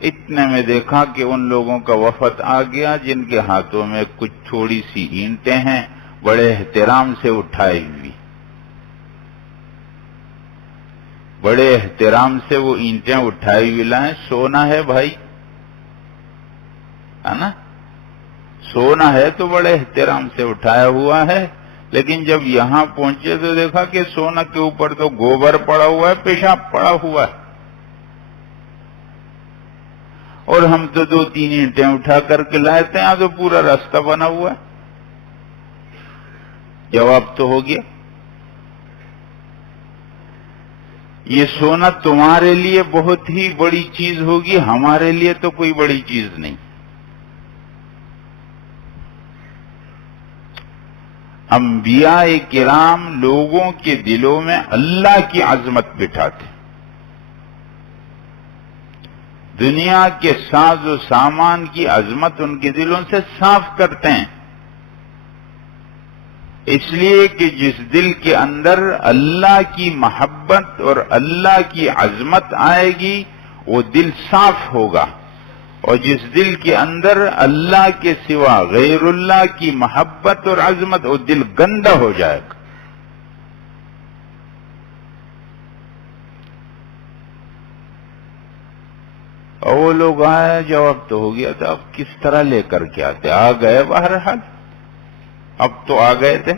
اتنے میں دیکھا کہ ان لوگوں کا وفد آ گیا جن کے ہاتھوں میں کچھ تھوڑی سی اینٹیں ہیں، بڑے احترام سے اٹھائی ہوئی، بڑے احترام سے وہ اینٹیں اٹھائی ہوئی لائیں۔ سونا ہے بھائی، ہے نا، سونا ہے تو بڑے احترام سے اٹھایا ہوا ہے، لیکن جب یہاں پہنچے تو دیکھا کہ سونا کے اوپر تو گوبر پڑا ہوا ہے، پیشاب پڑا ہوا ہے، اور ہم تو 2-3 اینٹیں اٹھا کر کے لائے تھے، یہاں تو پورا راستہ بنا ہوا ہے۔ جواب تو ہو گیا، یہ سونا تمہارے لیے بہت ہی بڑی چیز ہوگی، ہمارے لیے تو کوئی بڑی چیز نہیں۔ انبیاء کرام لوگوں کے دلوں میں اللہ کی عظمت بٹھاتے، دنیا کے ساز و سامان کی عظمت ان کے دلوں سے صاف کرتے ہیں، اس لیے کہ جس دل کے اندر اللہ کی محبت اور اللہ کی عظمت آئے گی وہ دل صاف ہوگا، اور جس دل کے اندر اللہ کے سوا غیر اللہ کی محبت اور عظمت، وہ دل گندا ہو جائے گا۔ اور وہ لوگ آئے، جواب تو ہو گیا تھا، اب کس طرح لے کر کے آتے؟ آ گئے بہرحال، اب تو آ گئے تھے۔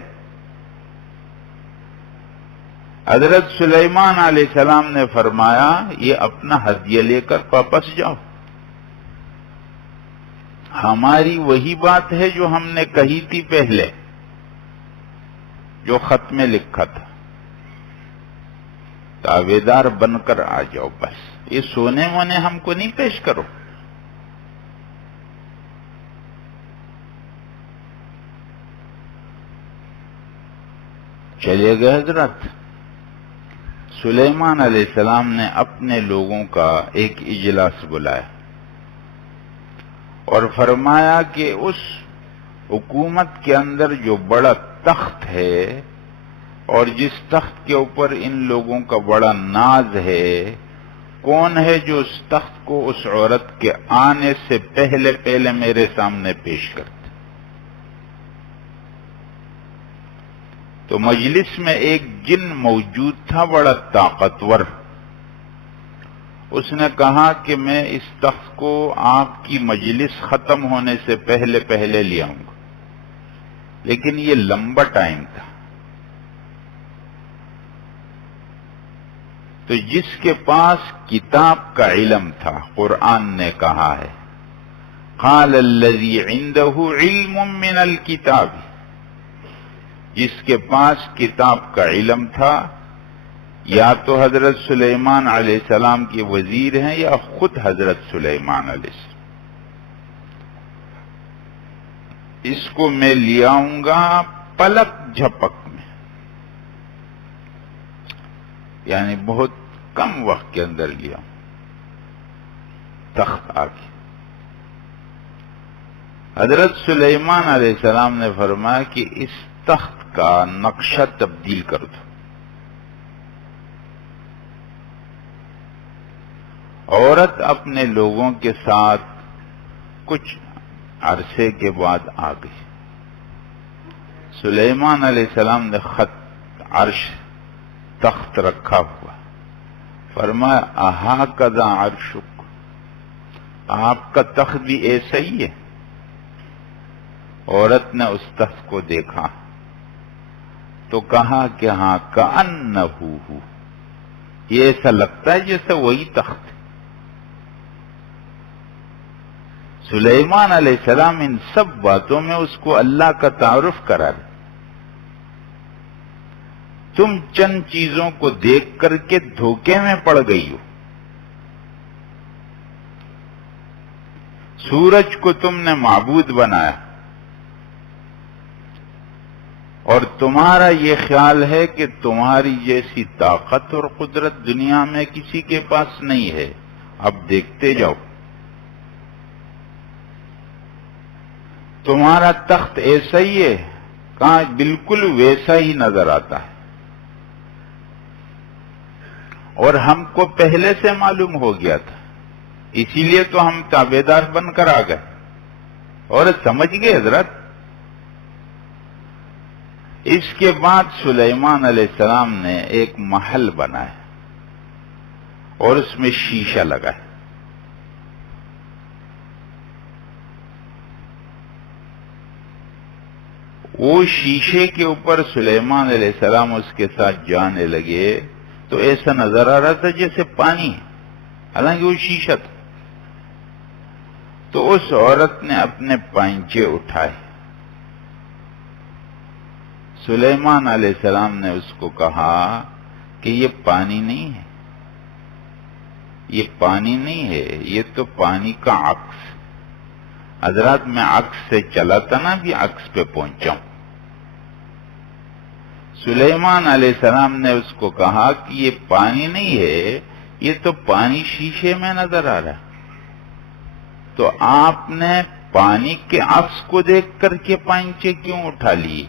حضرت سلیمان علیہ السلام نے فرمایا یہ اپنا ہدیہ لے کر واپس جاؤ، ہماری وہی بات ہے جو ہم نے کہی تھی پہلے، جو خط میں لکھا تھا، تابعدار بن کر آ جاؤ، بس یہ سونے مونے ہم کو نہیں پیش کرو۔ چلے گئے حضرت۔ سلیمان علیہ السلام نے اپنے لوگوں کا ایک اجلاس بلایا اور فرمایا کہ اس حکومت کے اندر جو بڑا تخت ہے اور جس تخت کے اوپر ان لوگوں کا بڑا ناز ہے، کون ہے جو اس تخت کو اس عورت کے آنے سے پہلے پہلے میرے سامنے پیش کرتے؟ تو مجلس میں ایک جن موجود تھا بڑا طاقتور، اس نے کہا کہ میں اس تخت کو آپ کی مجلس ختم ہونے سے پہلے پہلے لے آؤں گا، لیکن یہ لمبا ٹائم تھا۔ تو جس کے پاس کتاب کا علم تھا، قرآن نے کہا ہے قال الذی عنده علم من الکتاب، جس کے پاس کتاب کا علم تھا، یا تو حضرت سلیمان علیہ السلام کے وزیر ہیں یا خود حضرت سلیمان علیہ السلام، اس کو میں لے آؤں گا پلک جھپک میں، یعنی بہت کم وقت کے اندر لیا تخت آ کے۔ حضرت سلیمان علیہ السلام نے فرمایا کہ اس تخت کا نقشہ تبدیل کر دو۔ عورت اپنے لوگوں کے ساتھ کچھ عرصے کے بعد آ گئی۔ سلیمان علیہ السلام نے خط عرش تخت رکھا ہوا، فرمایا اہٰذا عرشک، آپ کا تخت بھی ایسا ہی ہے؟ عورت نے اس تخت کو دیکھا تو کہا کہ ہاں کأنہ، یہ ایسا لگتا ہے جیسے وہی تخت ہے۔ سلیمان علیہ السلام ان سب باتوں میں اس کو اللہ کا تعارف کرا رہے، تم چند چیزوں کو دیکھ کر کے دھوکے میں پڑ گئی ہو۔ سورج کو تم نے معبود بنایا اور تمہارا یہ خیال ہے کہ تمہاری جیسی طاقت اور قدرت دنیا میں کسی کے پاس نہیں ہے، اب دیکھتے جاؤ، تمہارا تخت ایسا ہی ہے، کہاں بالکل ویسا ہی نظر آتا ہے، اور ہم کو پہلے سے معلوم ہو گیا تھا۔ اسی لیے تو ہم تابعدار بن کر آ گئے. عورت سمجھ گئے حضرت. اس کے بعد سلیمان علیہ السلام نے ایک محل بنایا اور اس میں شیشہ لگایا. وہ شیشے کے اوپر سلیمان علیہ السلام اس کے ساتھ جانے لگے تو ایسا نظر آ رہا تھا جیسے پانی ہے، حالانکہ وہ شیشہ تھا. تو اس عورت نے اپنے پائنچے اٹھائے. سلیمان علیہ السلام نے اس کو کہا کہ یہ پانی نہیں ہے، یہ پانی نہیں ہے، یہ تو پانی کا عکس. حضرات میں عکس سے چلا تھا نا، بھی عکس پہ پہنچا ہوں. سلیمان علیہ السلام نے اس کو کہا کہ یہ پانی نہیں ہے، یہ تو پانی شیشے میں نظر آ رہا ہے. تو آپ نے پانی کے عکس کو دیکھ کر کے پائنچے کیوں اٹھا لیے؟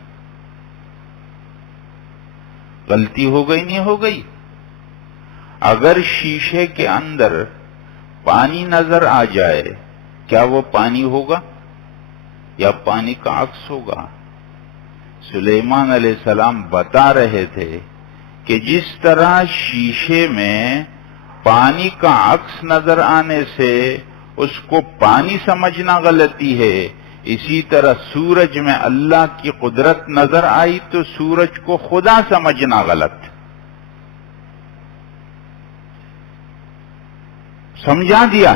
غلطی ہو گئی نہیں ہو گئی؟ اگر شیشے کے اندر پانی نظر آ جائے کیا وہ پانی ہوگا یا پانی کا عکس ہوگا؟ سلیمان علیہ السلام بتا رہے تھے کہ جس طرح شیشے میں پانی کا عکس نظر آنے سے اس کو پانی سمجھنا غلطی ہے، اسی طرح سورج میں اللہ کی قدرت نظر آئی تو سورج کو خدا سمجھنا غلط. سمجھا دیا،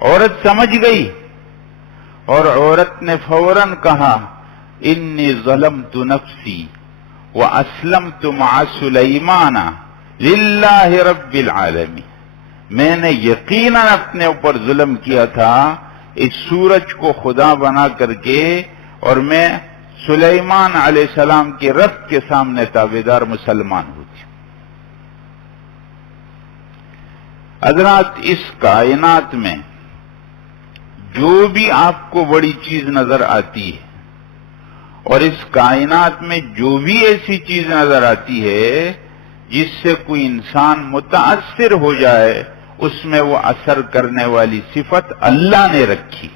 عورت سمجھ گئی، اور عورت نے فوراً کہا انی ظلمت نفسی واسلمت مع سلیمان للہ رب العالمین. میں نے یقیناً اپنے اوپر ظلم کیا تھا اس سورج کو خدا بنا کر کے، اور میں سلیمان علیہ السلام کے رب کے سامنے تابعدار مسلمان ہوتی. حضرات اس کائنات میں جو بھی آپ کو بڑی چیز نظر آتی ہے، اور اس کائنات میں جو بھی ایسی چیز نظر آتی ہے جس سے کوئی انسان متاثر ہو جائے، اس میں وہ اثر کرنے والی صفت اللہ نے رکھی.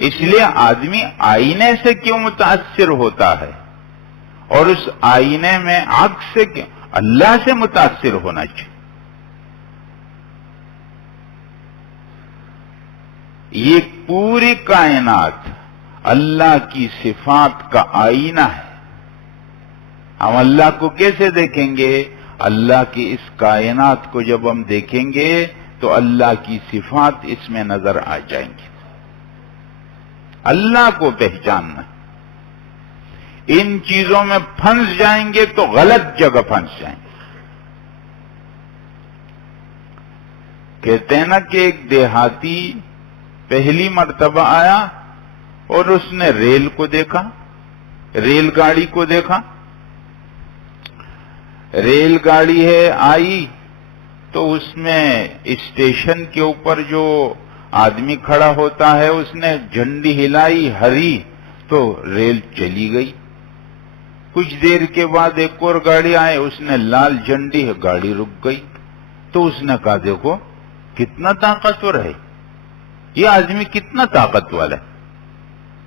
اس لیے آدمی آئینے سے کیوں متاثر ہوتا ہے، اور اس آئینے میں عکس سے کیوں؟ اللہ سے متاثر ہونا چاہیے. یہ پوری کائنات اللہ کی صفات کا آئینہ ہے. ہم اللہ کو کیسے دیکھیں گے؟ اللہ کی اس کائنات کو جب ہم دیکھیں گے تو اللہ کی صفات اس میں نظر آ جائیں گی. اللہ کو پہچاننا. ان چیزوں میں پھنس جائیں گے تو غلط جگہ پھنس جائیں گے. کہتے ہیں نا کہ ایک دیہاتی پہلی مرتبہ آیا اور اس نے ریل کو دیکھا، ریل گاڑی کو دیکھا. ریل گاڑی ہے آئی تو اس میں اسٹیشن کے اوپر جو آدمی کھڑا ہوتا ہے اس نے جھنڈی ہلائی ہری تو ریل چلی گئی. کچھ دیر کے بعد ایک اور گاڑی آئے، اس نے لال جھنڈی، گاڑی رک گئی. تو اس نے کہا دیکھو کتنا طاقتور ہے یہ آدمی، کتنا طاقت والا ہے.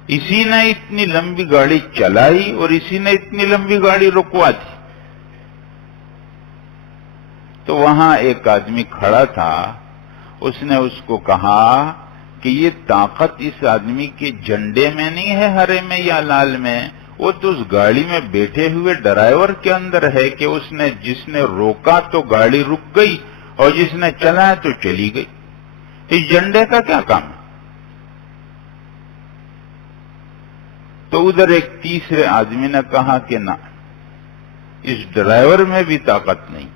اسی نے اتنی لمبی گاڑی چلائی اور اسی نے اتنی لمبی گاڑی رکوا دی. تو وہاں ایک آدمی کھڑا تھا، اس نے اس کو کہا کہ یہ طاقت اس آدمی کے جھنڈے میں نہیں ہے، ہرے میں یا لال میں، وہ تو اس گاڑی میں بیٹھے ہوئے ڈرائیور کے اندر ہے کہ اس نے جس نے روکا تو گاڑی رک گئی اور جس نے چلایا تو چلی گئی. اس جھنڈے کا کیا کام ہے؟ تو ادھر ایک تیسرے آدمی نے کہا کہ نہ، اس ڈرائیور میں بھی طاقت نہیں،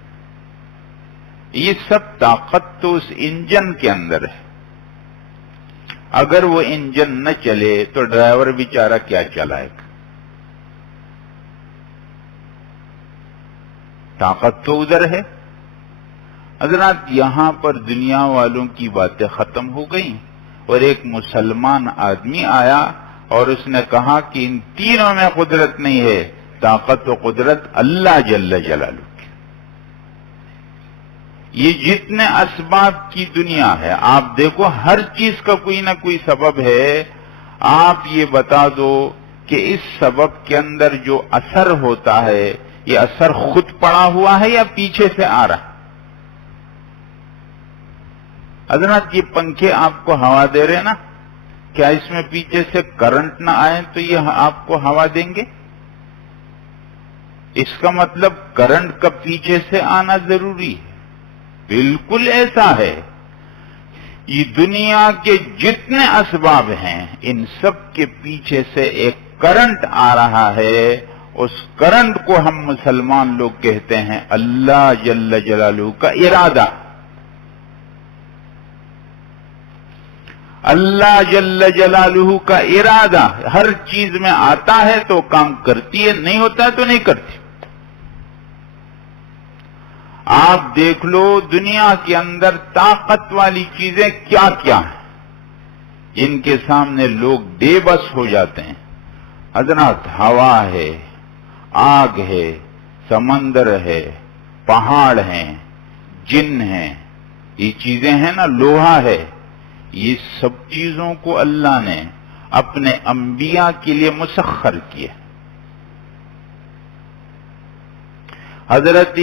یہ سب طاقت تو اس انجن کے اندر ہے. اگر وہ انجن نہ چلے تو ڈرائیور بیچارہ کیا چلائے گا؟ طاقت تو ادھر ہے. حضرات یہاں پر دنیا والوں کی باتیں ختم ہو گئیں اور ایک مسلمان آدمی آیا اور اس نے کہا کہ ان تینوں میں قدرت نہیں ہے، طاقت و قدرت اللہ جل جلالہ کی. یہ جتنے اسباب کی دنیا ہے، آپ دیکھو ہر چیز کا کوئی نہ کوئی سبب ہے. آپ یہ بتا دو کہ اس سبب کے اندر جو اثر ہوتا ہے یہ اثر خود پڑا ہوا ہے یا پیچھے سے آ رہا ہے؟ حضرات یہ پنکھے آپ کو ہوا دے رہے نا، کیا اس میں پیچھے سے کرنٹ نہ آئے تو یہ آپ کو ہوا دیں گے؟ اس کا مطلب کرنٹ کا پیچھے سے آنا ضروری ہے. بالکل ایسا ہے. یہ دنیا کے جتنے اسباب ہیں ان سب کے پیچھے سے ایک کرنٹ آ رہا ہے. اس کرنٹ کو ہم مسلمان لوگ کہتے ہیں اللہ جل جلالہ کا ارادہ. اللہ جل جلالہ کا ارادہ ہر چیز میں آتا ہے تو کام کرتی ہے، نہیں ہوتا ہے تو نہیں کرتی. آپ دیکھ لو دنیا کے اندر طاقت والی چیزیں کیا کیا ہیں، ان کے سامنے لوگ بے بس ہو جاتے ہیں. حضرات ہوا ہے، آگ ہے، سمندر ہے، پہاڑ ہیں، جن ہیں، یہ چیزیں ہیں نا، لوہا ہے، یہ سب چیزوں کو اللہ نے اپنے انبیاء کے لیے مسخر کیا. حضرت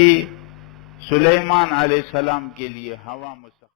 سلیمان علیہ السلام کے لیے ہوا مسخر